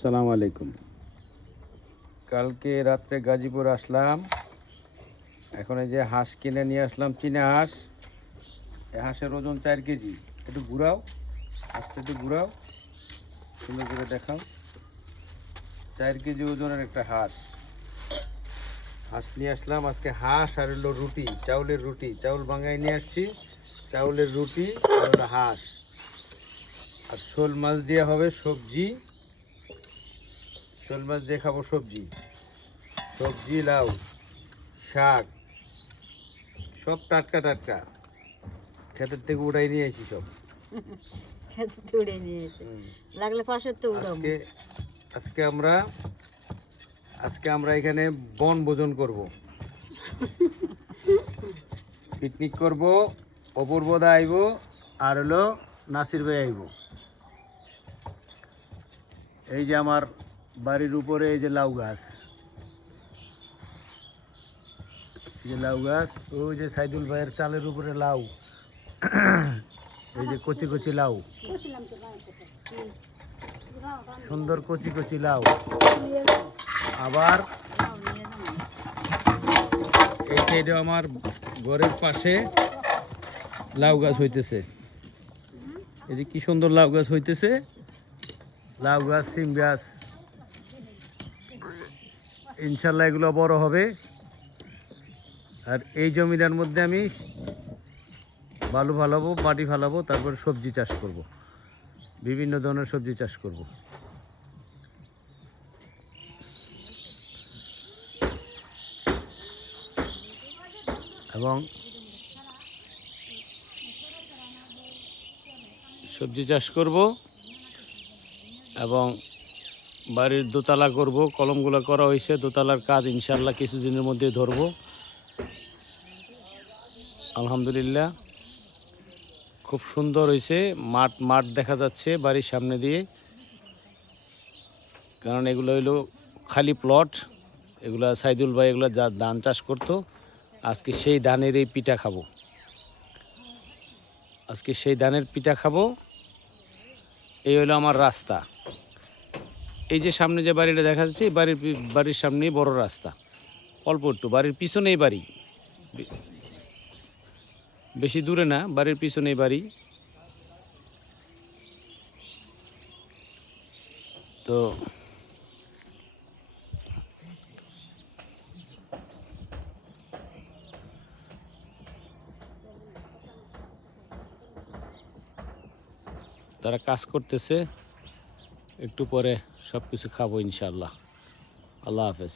আসসালামু আলাইকুম। কালকে রাত্রে গাজীপুর আসলাম। এখন এই যে হাঁস কিনে নিয়ে আসলাম, চীনা হাঁস। এই হাঁসের ওজন 4 কেজি। একটু ঘুরাও, হাঁসটা একটু ঘুরাও, সুন্দর করে দেখাও। 4 কেজি ওজনের একটা হাঁস নিয়ে আসলাম আজকে। হাঁস আর হলো রুটি, চাউলের রুটি, চাউল ভাঙাই নিয়ে আসছি। চাউলের রুটি আর হলো হাঁস, আর শোল মাছ দিয়ে হবে সবজি। শোল মাছ দিয়ে খাবো সবজি, লাউ, শাক, সব টাটকা টাটকা, ক্ষেতের থেকে উঠাই নিয়ে আসি সব। খেতে উড়ে নিয়ে এসে লাগলে পাশের তো উড়াবো। আজকে আমরা এখানে বনভোজন করব, পিকনিক করব। অপূর্বদা আইব, আর হলো নাসির ভাই আইব। এই যে আমার বাড়ির উপরে এই যে লাউ গাছ, লাউ গাছ, ওই যে সাইদুল ভাইয়ের চালের উপরে লাউ, এই যে কচি কচি লাউ, সুন্দর কচি কচি লাউ। আবার এই সাইডে আমার ঘরের পাশে লাউ গাছ হইতেছে। এই যে কি সুন্দর লাউ গাছ হইতেছে, লাউ গাছ, সিম গাছ। ইনশাল্লাহ এগুলো বড় হবে। আর এই জমিটার মধ্যে আমি বালু ফালাবো, মাটি ফালাবো, তারপর সবজি চাষ করব, বিভিন্ন ধরনের সবজি চাষ করব। এবং সবজি চাষ করব এবং বাড়ির দোতলা করব। কলমগুলো করা হয়েছে, দোতলার কাজ ইনশাল্লাহ কিছুদিনের মধ্যে ধরবো। আলহামদুলিল্লাহ খুব সুন্দর হয়েছে। মাঠ দেখা যাচ্ছে বাড়ির সামনে দিয়ে, কারণ এগুলো হইলো খালি প্লট। এগুলা সাইদুল ভাই এগুলো ধান চাষ করতো। আজকে সেই ধানের এই পিঠা খাবো, এই হলো আমার রাস্তা। এই যে সামনে যে বাড়িটা দেখা যাচ্ছে, এই বাড়ির সামনেই বড় রাস্তা। অল্প একটু বাড়ির পিছনেই বাড়ি, বেশি দূরে না, বাড়ির পিছনেই বাড়ি। তো তারা কাজ করতেছে, একটু পরে সব কিছু খাবো ইনশাআল্লাহ। আল্লাহ হাফেজ।